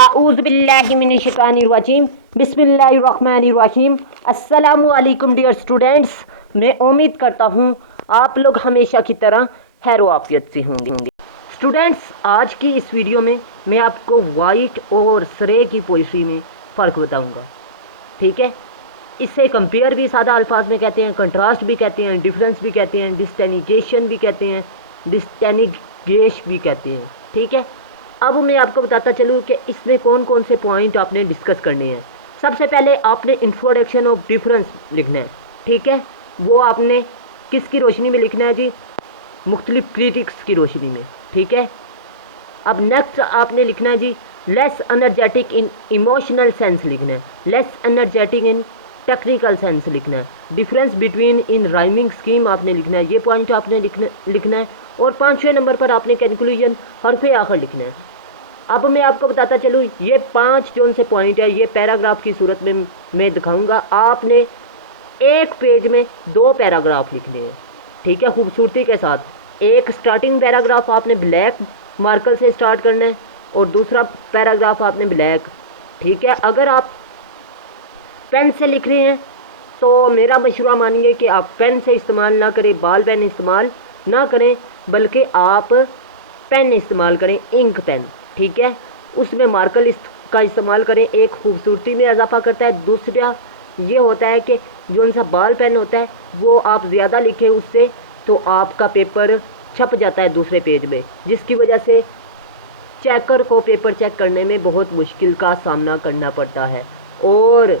आऊज़ु बिल्लाहि मिनश्शैतानिर्रजीम बिस्मिल्लाहिर्रहमानिर्रहीम। अस्सलामु अलैकुम डियर स्टूडेंट्स। मैं उम्मीद करता हूँ आप लोग हमेशा की तरह खैर आफियत से होंगे। स्टूडेंट्स, आज की इस वीडियो में मैं आपको वाइट और सरे की पोइट्री में फ़र्क बताऊँगा। ठीक है, इससे कंपेयर भी सादा अल्फाज में कहते हैं, कंट्रास्ट भी कहते हैं, डिफरेंस भी कहते हैं, डिस्टिंगुइशन भी कहते हैं, डिस्टिंग्विश भी कहते हैं। ठीक है, अब मैं आपको बताता चलूँ कि इसमें कौन कौन से पॉइंट आपने डिस्कस करने हैं। सबसे पहले आपने इंट्रोडक्शन ऑफ डिफरेंस लिखना है। ठीक है, वो आपने किसकी रोशनी में लिखना है जी? मुख्तलिफ क्रिटिक्स की रोशनी में। ठीक है, अब नेक्स्ट आपने लिखना है जी लेस एनर्जेटिक इन इमोशनल सेंस लिखना है, लेस एनर्जेटिक इन टेक्निकल सेंस लिखना है, डिफरेंस बिटवीन इन राइमिंग स्कीम आपने लिखना है, ये पॉइंट आपने लिखना है। और 5वें नंबर पर आपने कंक्लूजन हरफे आखिर लिखना है। अब मैं आपको बताता चलूँ, ये 5 जो से पॉइंट है ये पैराग्राफ की सूरत में मैं दिखाऊंगा। आपने एक पेज में 2 पैराग्राफ लिखने हैं। ठीक है, खूबसूरती के साथ। एक स्टार्टिंग पैराग्राफ आपने ब्लैक मार्कर से स्टार्ट करना है और दूसरा पैराग्राफ आपने ब्लैक। ठीक है, अगर आप पेन से लिख रहे हैं तो मेरा मशवरा मानिए कि आप पेन से इस्तेमाल ना करें, बाल पेन इस्तेमाल ना करें, बल्कि आप पेन इस्तेमाल करें, इंक पेन। ठीक है, उसमें मार्कर का इस्तेमाल करें। एक खूबसूरती में इजाफा करता है, दूसरा ये होता है कि जो सा बाल पेन होता है वो आप ज़्यादा लिखें उससे तो आपका पेपर छप जाता है दूसरे पेज में, जिसकी वजह से चेकर को पेपर चेक करने में बहुत मुश्किल का सामना करना पड़ता है। और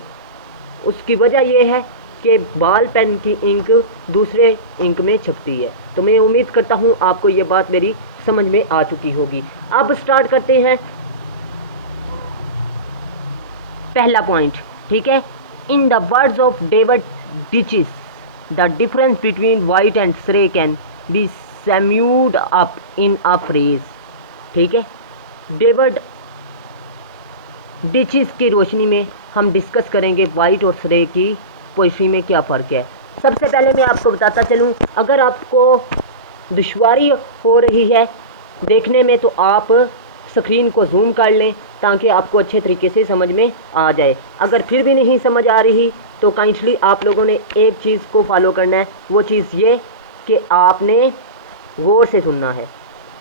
उसकी वजह यह है कि बाल पेन की इंक दूसरे इंक में छपती है। तो मैं उम्मीद करता हूँ आपको ये बात मेरी समझ में आ चुकी होगी। अब स्टार्ट करते हैं पहला पॉइंट। ठीक है, in the words of David Daiches the difference between Wyatt and Surrey can be summed up in a phrase. ठीक है, डेविड डिचिस की रोशनी में हम डिस्कस करेंगे वाइट और सरे की पोइट्री में क्या फ़र्क है। सबसे पहले मैं आपको बताता चलूँ, अगर आपको दुश्वारी हो रही है देखने में तो आप स्क्रीन को जूम कर लें ताकि आपको अच्छे तरीके से समझ में आ जाए। अगर फिर भी नहीं समझ आ रही तो काइंडली आप लोगों ने एक चीज़ को फॉलो करना है, वो चीज़ ये कि आपने गौर से सुनना है।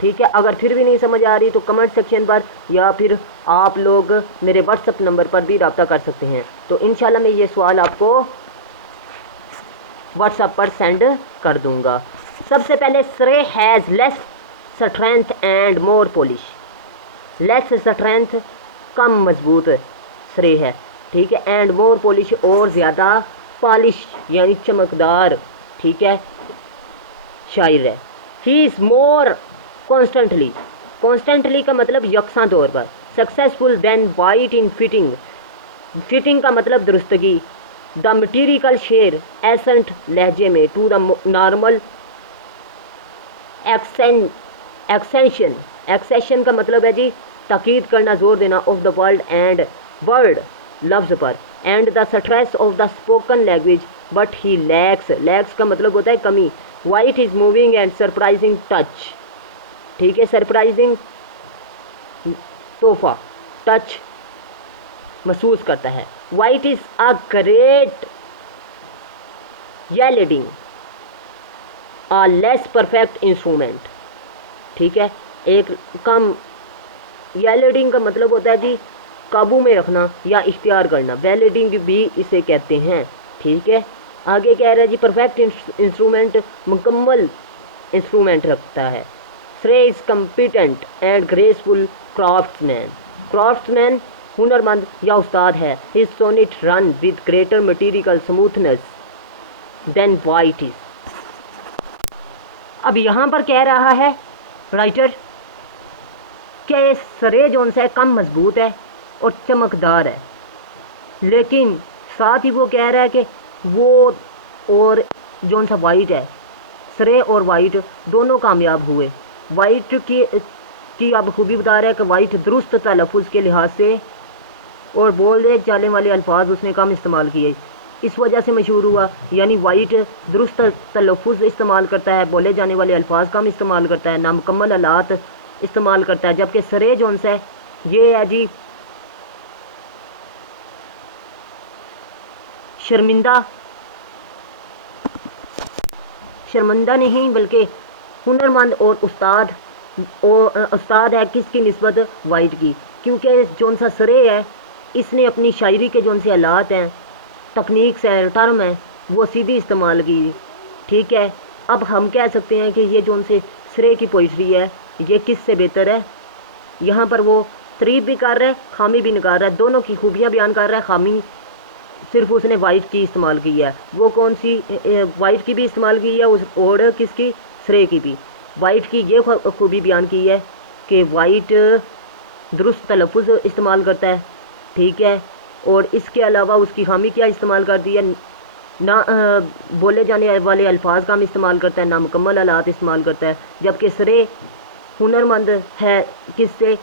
ठीक है, अगर फिर भी नहीं समझ आ रही तो कमेंट सेक्शन पर या फिर आप लोग मेरे व्हाट्सएप नंबर पर भी रब्ता कर सकते हैं। तो इंशाल्लाह मैं ये सवाल आपको व्हाट्सएप पर सेंड कर दूंगा। सबसे पहले Surrey has less strength and more polish. Less strength कम मजबूत सरे है। ठीक है, एंड मोर पॉलिश और ज़्यादा पॉलिश यानी चमकदार। ठीक है, शायर है। He is more constantly, constantly का मतलब यकसा तौर पर, successful then white in fitting, fitting का मतलब दुरुस्तगी, द मटीरियल शेयर एसेंट लहजे में to the normal accession, accession का मतलब है जी ताकीद करना, जोर देना, of the world and word लफ्ज़ पर, and the stress of the spoken language but he lacks, lacks का मतलब होता है कमी, white is moving and surprising touch. ठीक है, सरप्राइजिंग तोहफा, टच महसूस करता है। Wyatt is a great yielding a less perfect instrument. ठीक है, एक कम, येल्डिंग का मतलब होता है जी काबू में रखना या इख्तियार करना, वेल्डिंग भी इसे कहते हैं। ठीक है, आगे कह रहा है जी परफेक्ट इंस्ट्रूमेंट मुकम्मल इंस्ट्रूमेंट रखता है। Surrey is competent and graceful craftsman, craftsman हुनरमंद या उस्ताद है। His sonnet run with greater material smoothness than Wyatt is. अब यहाँ पर कह रहा है राइटर कि सरे जोन से कम मजबूत है और चमकदार है, लेकिन साथ ही वो कह रहा है कि वो और जोन सा वाइट है, सरे और वाइट दोनों कामयाब हुए। वाइट की अब खूबी बता रहा है कि वाइट दुरुस्त तलफ़ुज़ के लिहाज से और बोलने जाने वाले अल्फाज उसने कम इस्तेमाल किए, इस वजह से मशहूर हुआ। यानी वाइट दुरुस्त तलफ़ुज़ इस्तेमाल करता है, बोले जाने वाले अल्फाज कम इस्तेमाल करता है, नामुकम्मल आलात इस्तेमाल करता है, जबकि सरे जोन से ये है जी शर्मिंदा नहीं बल्कि हुनरमंद और उस्ताद है किसकी निस्बत वाइट की, क्योंकि जौन सा सरे है इसने अपनी शायरी के जौन से हालात हैं, तकनीक्स है, टर्म है, वो सीधी इस्तेमाल की। ठीक है, अब हम कह सकते हैं कि ये जौन से सरे की पोइट्री है ये किससे बेहतर है। यहाँ पर वो तारीफ भी कर रहा है, खामी भी निकाल रहा है, दोनों की खूबियाँ बयान कर रहा है। खामी सिर्फ उसने वाइट की इस्तेमाल की है, वो कौन सी, वाइट की भी इस्तेमाल की है और किसकी, सरे की भी। वाइट की ये खूबी बयान की है कि वाइट दुरुस्त तलफ़ुज़ इस्तेमाल करता है। ठीक है, और इसके अलावा उसकी खामी क्या इस्तेमाल कर दी है, ना बोले जाने वाले अल्फाज का हम इस्तेमाल करता है, ना मुकम्मल हालात इस्तेमाल करता है। जबकि सरे हुनरमंद है किससे,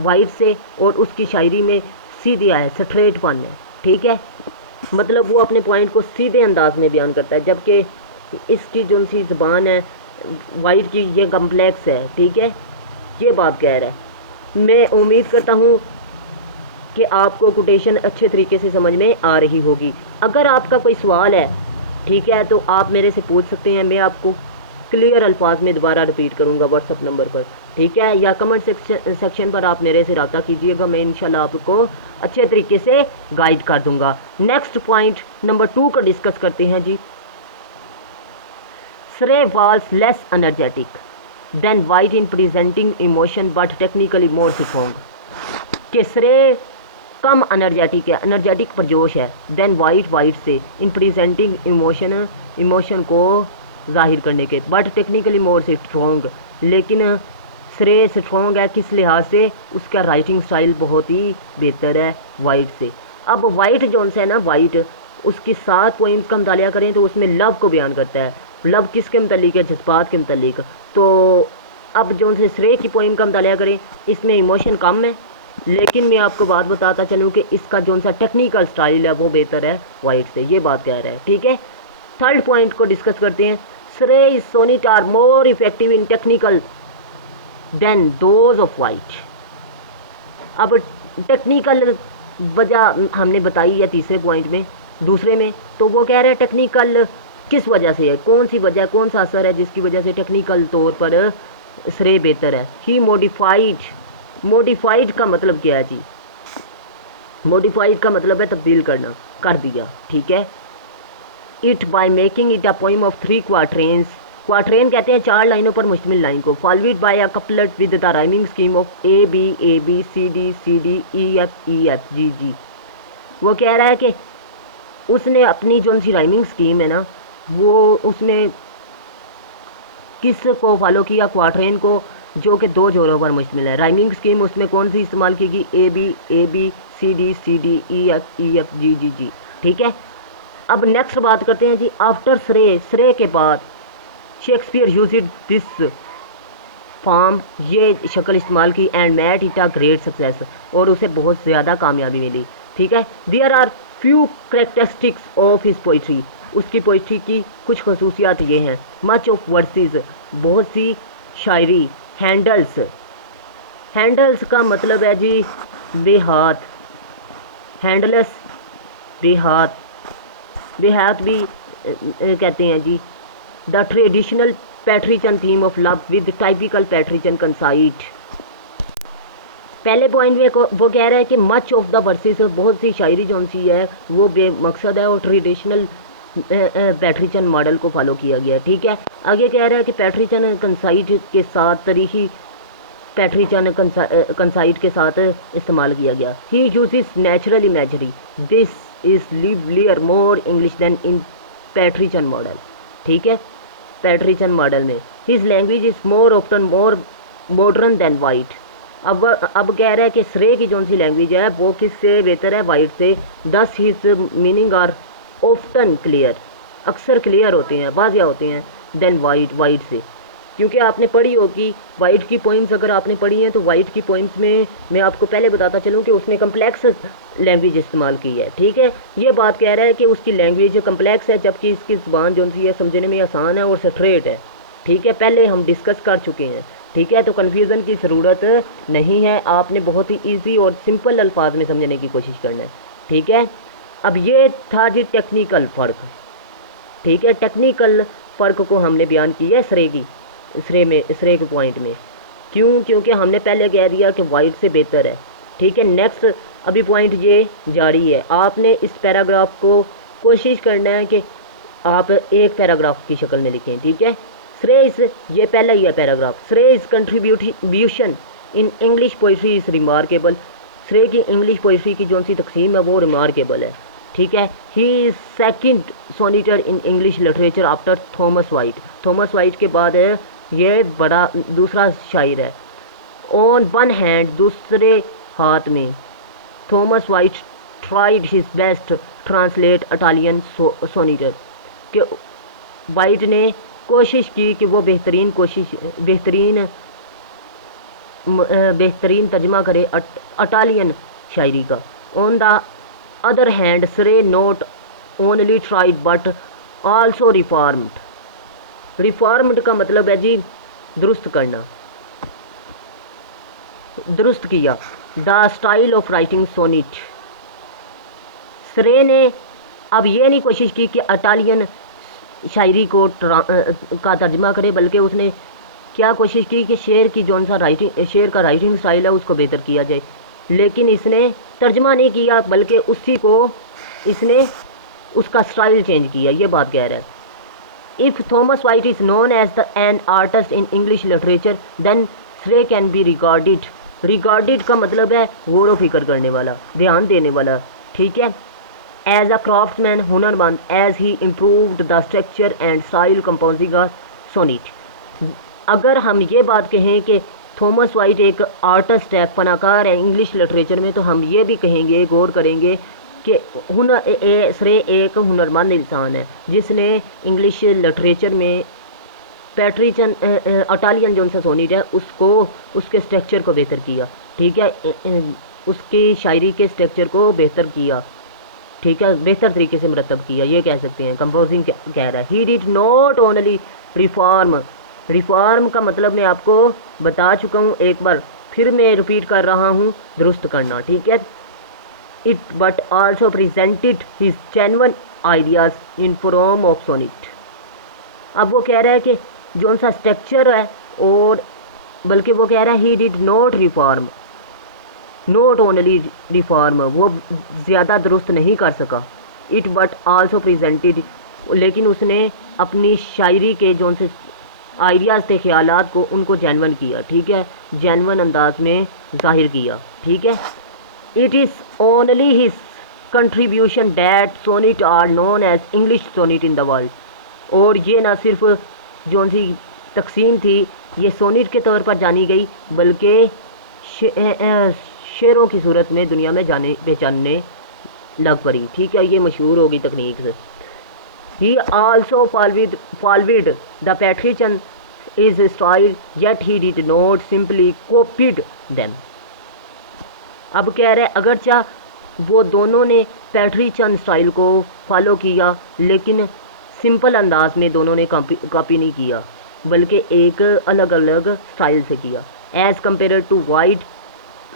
वाइट से, और उसकी शायरी में सीधी है, स्ट्रेटपन है। ठीक है, मतलब वो अपने पॉइंट को सीधे अंदाज में बयान करता है, जबकि इसकी जो सी ज़बान है वाइट की ये कम्प्लेक्स है। ठीक है, ये बात कह रहा है। मैं उम्मीद करता हूँ कि आपको कोटेशन अच्छे तरीके से समझ में आ रही होगी। अगर आपका कोई सवाल है, ठीक है, तो आप मेरे से पूछ सकते हैं, मैं आपको क्लियर अल्फाज में दोबारा रिपीट करूँगा व्हाट्सअप नंबर पर। ठीक है, या कमेंट सेक्शन पर आप मेरे से रब्ता कीजिएगा, मैं इंशाल्लाह आपको अच्छे तरीके से गाइड कर दूँगा। नेक्स्ट पॉइंट नंबर 2 को डिस्कस करते हैं जी। Surrey was less energetic than white in presenting emotion but technically more strong. कि सरे कम एनर्जेटिक है, एनर्जेटिक परजोश है, देन वाइट से इन प्रेजेंटिंग इमोशन को जाहिर करने के, बट टेक्निकली मोर स्ट्रॉन्ग, लेकिन सरे स्ट्रॉन्ग है किस लिहाज से, उसका राइटिंग स्टाइल बहुत ही बेहतर है वाइट से। अब वाइट जोन से है ना, वाइट उसकी 7 पॉइंट्स का मुतालिया करें तो उसमें लव को बयान करता है। लव किसके मुतालिक है, जज्बात के मुतालिक। तो अब जोन से सरे की पॉइंट का मुतालिया करें, इसमें इमोशन कम है, लेकिन मैं आपको बात बताता चलूँ कि इसका जो सा टेक्निकल स्टाइल है वो बेहतर है वाइट से, ये बात कह रहा है। ठीक है, थर्ड पॉइंट को डिस्कस करते हैं। Surrey is sonnet are more effective in technical than those of Wyatt. अब टेक्निकल वजह हमने बताई है तीसरे पॉइंट में, दूसरे में, तो वो कह रहे हैं टेक्निकल किस वजह से है, कौन सी वजह, कौन सा असर है जिसकी वजह से टेक्निकल तौर पर सरे बेहतर है। ही मॉडिफाइड का मतलब क्या है जी, मॉडिफाइड का मतलब है तब्दील करना, कर दिया। ठीक है, it by making it a poem of 3 quatrains. Quatrain कहते हैं 4 लाइनों पर मुश्तमिल लाइन को, followed by a couplet with the rhyming scheme of A B C D E F G. वो कह रहा है कि उसने अपनी जो सी राइमिंग स्कीम है ना, वो उसने किस को फॉलो किया, क्वार्ट्रेन को, जो कि 2 जोरों पर मुश्तमिल है। राइमिंग स्कीम उसमें कौन सी इस्तेमाल की गई, A B C D E F G. ठीक है, अब नेक्स्ट बात करते हैं जी। आफ्टर सरे के बाद शेक्सपियर यूज्ड दिस फॉर्म, ये शक्ल इस्तेमाल की, and made it a great success, और उसे बहुत ज़्यादा कामयाबी मिली। ठीक है, there are few characteristics of his poetry, उसकी पोइट्री की कुछ खसूसियात ये हैं। मच ऑफ वर्सेस, बहुत सी शायरी। हैंडल्स का मतलब है जी बेहात, हैंडलेस, बेहात भी कहते हैं जी। The traditional Petrarchan theme of love with typical Petrarchan conceit. पहले पॉइंट में वो कह रहा है कि मच ऑफ द वर्सेस, बहुत सी शायरी जो सी है वो बेमकसद है और ट्रेडिशनल पैट्रिचन मॉडल को फॉलो किया गया है। ठीक है, आगे कह रहा है कि पैट्रिचन कंसाइट के साथ, तरीही पैट्रिचन कंसाइट के साथ इस्तेमाल किया गया। He uses natural imagery, this is livelier more English than in Petrarchan model. ठीक है, पैट्रिचन मॉडल में his language is more often more modern than Wyatt. अब कह रहा है कि सरे की जो सी लैंग्वेज है वो किससे बेहतर है, वाइट से। Thus his meaning are often clear, अक्सर क्लियर होते हैं, वाज़िया होते हैं, देन वाइट से। क्योंकि आपने पढ़ी होगी वाइट की पॉइंट्स, अगर आपने पढ़ी हैं तो वाइट की पॉइंट्स में मैं आपको पहले बताता चलूँ कि उसने कम्प्लेक्स लैंग्वेज इस्तेमाल की है। ठीक है, ये बात कह रहा है कि उसकी लैंग्वेज कम्प्लेक्स है, जबकि इसकी ज़बान जो सी है समझने में आसान है और स्ट्रेट है। ठीक है, पहले हम डिस्कस कर चुके हैं। ठीक है, तो कन्फ्यूज़न की ज़रूरत नहीं है, आपने बहुत ही ईजी और सिंपल अल्फाज में समझने की कोशिश करना है। ठीक है, अब ये था जी टेक्निकल फ़र्क, ठीक है। टेक्निकल फ़र्क को हमने बयान किया सरे के पॉइंट में। क्यों? क्योंकि हमने पहले कह दिया कि वाइट से बेहतर है, ठीक है। नेक्स्ट अभी पॉइंट ये जारी है। आपने इस पैराग्राफ को कोशिश करना है कि आप एक पैराग्राफ की शक्ल में लिखें, ठीक है। श्रेयस, ये पहला ही है paragraph. Shreyas contribution in English poetry is remarkable. श्रेय की इंग्लिश पोइट्री की जो सी तकसीम है वो रिमार्केबल है, ठीक है। He is second sonneteer in English literature after Thomas Wyatt. Thomas Wyatt के बाद ये बड़ा दूसरा शायर है। ऑन वन हैंड, दूसरे हाथ में, Thomas Wyatt tried his best translate Italian sonneteer, कि वाइट ने कोशिश की कि वो बेहतरीन तर्जमा करे इटालियन शायरी का। On the other hand, Surrey not only tried but also reformed का मतलब है जी दुरुस्त करना, दुरुस्त किया। The style of writing sonnet. Surrey ने अब ये नहीं कोशिश की कि इटालियन शायरी को का तर्जमा करे, बल्कि उसने क्या कोशिश की कि शेर का राइटिंग स्टाइल है उसको बेहतर किया जाए। लेकिन इसने तर्जमा नहीं किया, बल्कि इसने उसका स्टाइल चेंज किया, ये बात कह रहा है। If Thomas Wyatt is known as an artist in English literature, then Surrey can be regarded का मतलब है गौर फिक्र करने वाला, ध्यान देने वाला, ठीक है। एज अ क्राफ्ट्समैन, हुनरमंद, as he improved the structure and style composing a sonnet. अगर हम ये बात कहें कि थॉमस वाइट एक आर्टिस्ट है, फनाकार है इंग्लिश लिटरेचर में, तो हम ये भी कहेंगे, गौर करेंगे कि श्रे एक हुनरमंद इंसान है जिसने इंग्लिश लिटरेचर में पैट्रिचन इटालियन जो सा सोनेट है उसके स्ट्रक्चर को बेहतर किया, ठीक है। उसकी शायरी के स्ट्रक्चर को बेहतर किया, ठीक है, बेहतर तरीके से मरतब किया, ये कह सकते हैं। कंपोजिंग कह रहा है। ही डिड नॉट ओनली रिफॉर्म का मतलब मैं आपको बता चुका हूँ, एक बार फिर मैं रिपीट कर रहा हूँ, दुरुस्त करना, ठीक है। It but also presented his genuine ideas in form of sonnet. अब वो कह रहा है कि जो सा स्ट्रक्चर है, और बल्कि वो कह रहा है ही डिड नॉट ओनली रिफॉर्म, वो ज़्यादा दुरुस्त नहीं कर सका। इट बट आल्सो प्रेजेंटेड, लेकिन उसने अपनी शायरी के जो से आइडियाज़ थे, ख्यालात को, उनको जेन्युइन किया, ठीक है, जेन्युइन अंदाज में जाहिर किया, ठीक है। It is only his contribution that sonnet are known as English sonnet in the world. और ये ना सिर्फ जो सी तकसीम थी ये सोनेट के तौर पर जानी गई, बल्कि शेरों की सूरत में दुनिया में जाने पहचानने लग पड़ी, ठीक है, ये मशहूर होगी तकनीक से। He also followed the Petrarchan is style, yet he did not simply copied them. अब कह रहे अगरचा वो दोनों ने पैट्रिचन स्टाइल को फॉलो किया, लेकिन सिंपल अंदाज में दोनों ने कॉपी नहीं किया, बल्कि एक अलग अलग स्टाइल से किया। एज़ कम्पेयर टू वाइट,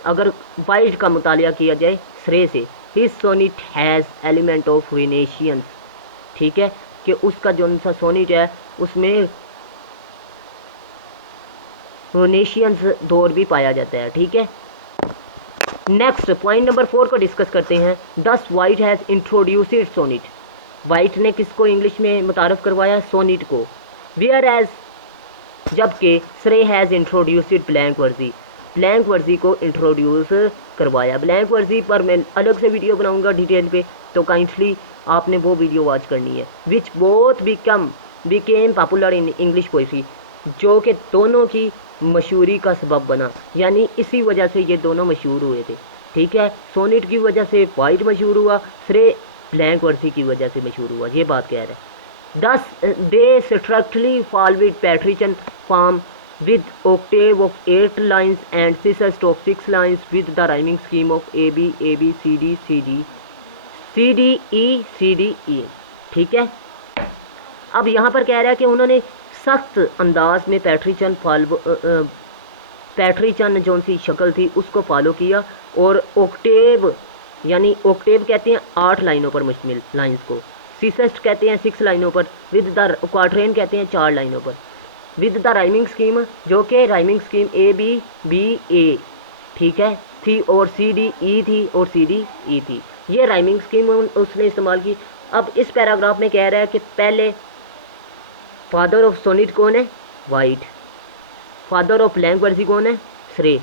अगर वाइट का मुतालिया किया जाए श्रे से, his sonnet has element of renaissance, ठीक है, कि उसका जो सा सोनेट है उसमें रिनेशियंस दौर भी पाया जाता है, ठीक है। नेक्स्ट पॉइंट नंबर 4 को डिस्कस करते हैं। Thus Wyatt has introduced sonnet. Wyatt ने किसको इंग्लिश में मुतारफ़ करवाया? सोनेट को। वेयर एज, जबकि श्रे हैज़ इंट्रोड्यूस्ड ब्लैंक वर्जी को इंट्रोड्यूस करवाया। ब्लैंक वर्जी पर मैं अलग से वीडियो बनाऊंगा डिटेल पे, तो काइंडली आपने वो वीडियो वॉच करनी है। Which both became popular in English poetry, जो कि दोनों की मशहूरी का सबब बना, यानी इसी वजह से ये दोनों मशहूर हुए थे, ठीक है। सोनेट की वजह से वाइट मशहूर हुआ, श्रे ब्लैंक वर्सी की वजह से मशहूर हुआ, ये बात कह रहे हैं। Thus they strictly followed Petrarchan form with octave of 8 lines and scissors of 6 lines with the rhyming scheme of AB AB CD CD CD E CD E, ठीक है। अब यहाँ पर कह रहा है कि उन्होंने सख्त अंदाज में पैट्रिचन जो सी शक्ल थी उसको फॉलो किया, और ऑक्टेव यानी ऑक्टेव कहते हैं 8 लाइनों पर मुश्तमिल लाइंस को। सीसेस्ट कहते हैं 6 लाइनों पर। विद द क्वार्टरेन कहते हैं 4 लाइनों पर। विद द राइमिंग स्कीम, जो कि rhyming scheme A B B A, ठीक है, थी और सी डी ई थी और सी डी ई थी। ये राइमिंग स्कीम उसने इस्तेमाल की। अब इस पैराग्राफ में कह रहा है कि पहले फादर ऑफ सोनिट कौन है? वाइट। फादर ऑफ लैंग्वेज कौन है? श्रे।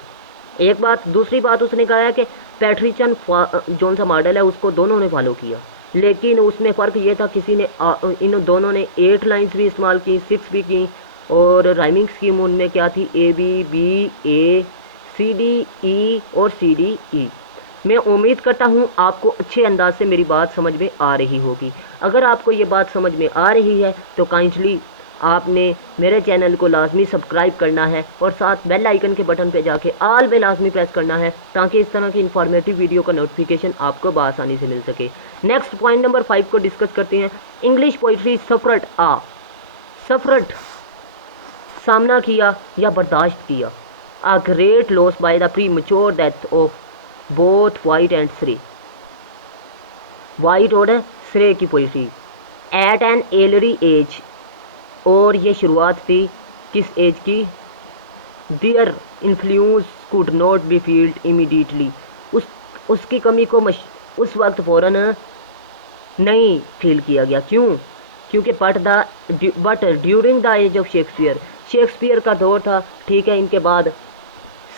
एक बात। दूसरी बात उसने कहा है कि पैट्रिचन जौन सा मॉडल है उसको दोनों ने फॉलो किया, लेकिन उसमें फ़र्क ये था किसी ने इन दोनों ने 8 लाइन्स भी इस्तेमाल की, 6 भी की, और राइमिंग स्कीम उनमें क्या थी? A B B A C D E और सी डी ई। मैं उम्मीद करता हूँ आपको अच्छे अंदाज से मेरी बात समझ में आ रही होगी। अगर आपको ये बात समझ में आ रही है तो काइंडली आपने मेरे चैनल को लाजमी सब्सक्राइब करना है और साथ बेल आइकन के बटन पे जाके ऑल पे लाजमी प्रेस करना है, ताकि इस तरह की इंफॉर्मेटिव वीडियो का नोटिफिकेशन आपको बआसानी से मिल सके। नेक्स्ट पॉइंट नंबर 5 को डिस्कस करते हैं। इंग्लिश पोइट्री सफरट आ। सफरट सामना किया या बर्दाश्त किया। A great loss by the premature death of both Wyatt and Surrey. Wyatt और श्रे की poetry at an early age, और ये शुरुआत थी किस एज की? Their influence could not be felt immediately. उसकी कमी को उस वक्त फ़ौरन नहीं फील किया गया। क्यों? क्योंकि but during the age of Shakespeare का दौर था, ठीक है। इनके बाद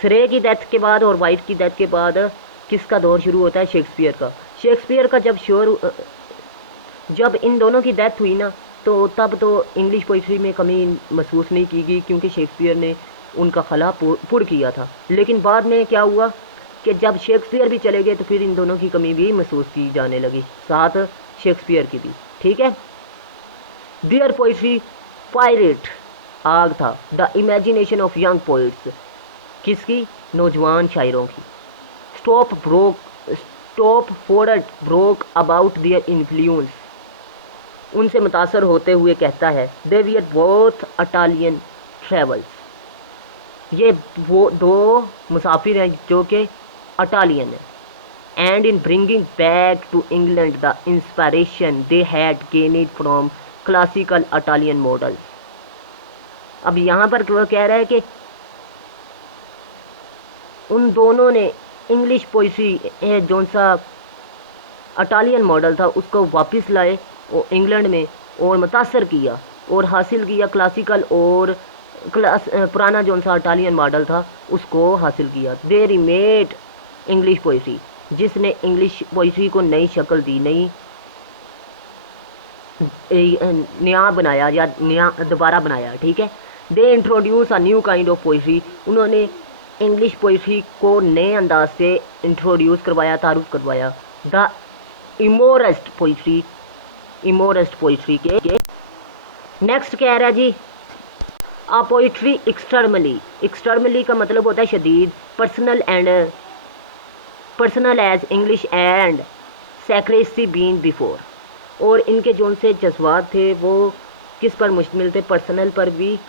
श्रे की डेथ के बाद और वाइट की डेथ के बाद किसका दौर शुरू होता है? शेक्सपियर का। शेक्सपियर का जब इन दोनों की डेथ हुई ना, तो तब तो इंग्लिश पोइट्री में कमी महसूस नहीं की गई, क्योंकि शेक्सपियर ने उनका खला पुर किया था। लेकिन बाद में क्या हुआ कि जब शेक्सपियर भी चले गए तो फिर इन दोनों की कमी भी महसूस की जाने लगी, साथ शेक्सपियर की भी, ठीक है। दियर पोइट्री फायरेट, आग था। The imagination of young poets, किसकी? नौजवान शायरों की। Stopford Brooke about their influence, उनसे मुतासर होते हुए कहता है। They we are both Italian travellers, ये वो दो मुसाफिर हैं जो कि इटालियन है। And in bringing back to England the inspiration they had gained from classical Italian models. अब यहाँ पर वो कह रहा है कि उन दोनों ने इंग्लिश पोइट्री जो सा इटालियन मॉडल था उसको वापस लाए और इंग्लैंड में, और मुतासर किया और हासिल किया क्लासिकल और पुराना जो सा इटालियन मॉडल था उसको हासिल किया। दे रीमेड इंग्लिश पोइट्री, जिसने इंग्लिश पोइट्री को नई शक्ल दी, नई नया बनाया या नया दोबारा बनाया, ठीक है। They introduce a new kind of poetry, उन्होंने इंग्लिश पोइट्री को नए अंदाज से इंट्रोड्यूस करवाया, तारुफ करवाया। द इमोरस्ट पोइट्री के नेक्स्ट क्या है जी? आ पोइट्री एक्सटर्मली का मतलब होता है शदीद, personal as English and secrecy been before, और इनके जो से जज्बात थे वो किस पर मुश्तमिल थे? पर्सनल पर भी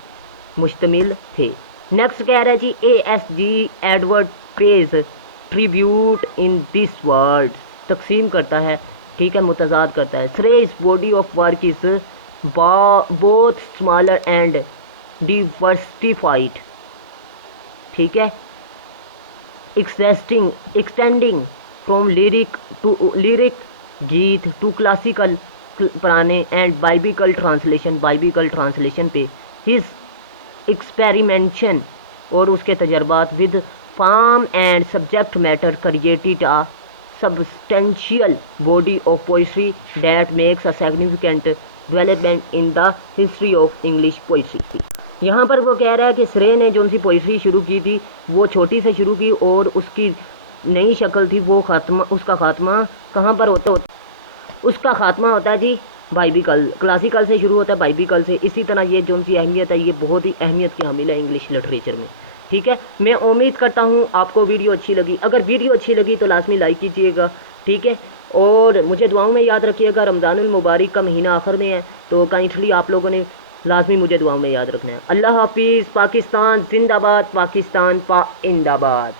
मुश्तमिल थे। नेक्स्ट कह रहा है जी ASG Edward Page tribute in this word, तकसीम करता है, ठीक है, मुतजाद करता है। Surrey's body of work is both smaller and diversified, ठीक है। एक्सटेंडिंग फ्रॉम लिरिक गीत टू क्लासिकल पुराने एंड बाइबिकल ट्रांसलेशन पे हिज एक्सपेरिमेंशन और उसके तजर्बात with form and subject matter created a substantial body of poetry that makes a significant development in the history of English poetry. यहाँ पर वो कह रहा है कि श्रे ने जो सी पोइट्री शुरू की थी वो छोटी से शुरू की और उसकी नई शक्ल थी, वो उसका ख़ात्मा कहाँ पर होता उसका ख़ात्मा होता है जी बाइबिकल, क्लासिकल से शुरू होता है, बाइबिकल से। इसी तरह ये जो सी अहमियत है ये बहुत ही अहमियत की हामिल है इंग्लिश लिटरेचर में, ठीक है। मैं उम्मीद करता हूँ आपको वीडियो अच्छी लगी। अगर वीडियो अच्छी लगी तो लाजमी लाइक कीजिएगा, ठीक है, और मुझे दुआओं में याद रखिएगा। रमज़ानुल मुबारक का महीना आखिर में है, तो काइंडली आप लोगों ने लाजमी मुझे दुआओं में याद रखना है। अल्लाह हाफिज़। पाकिस्तान जिंदाबाद, पाकिस्तान पाइंदाबाद।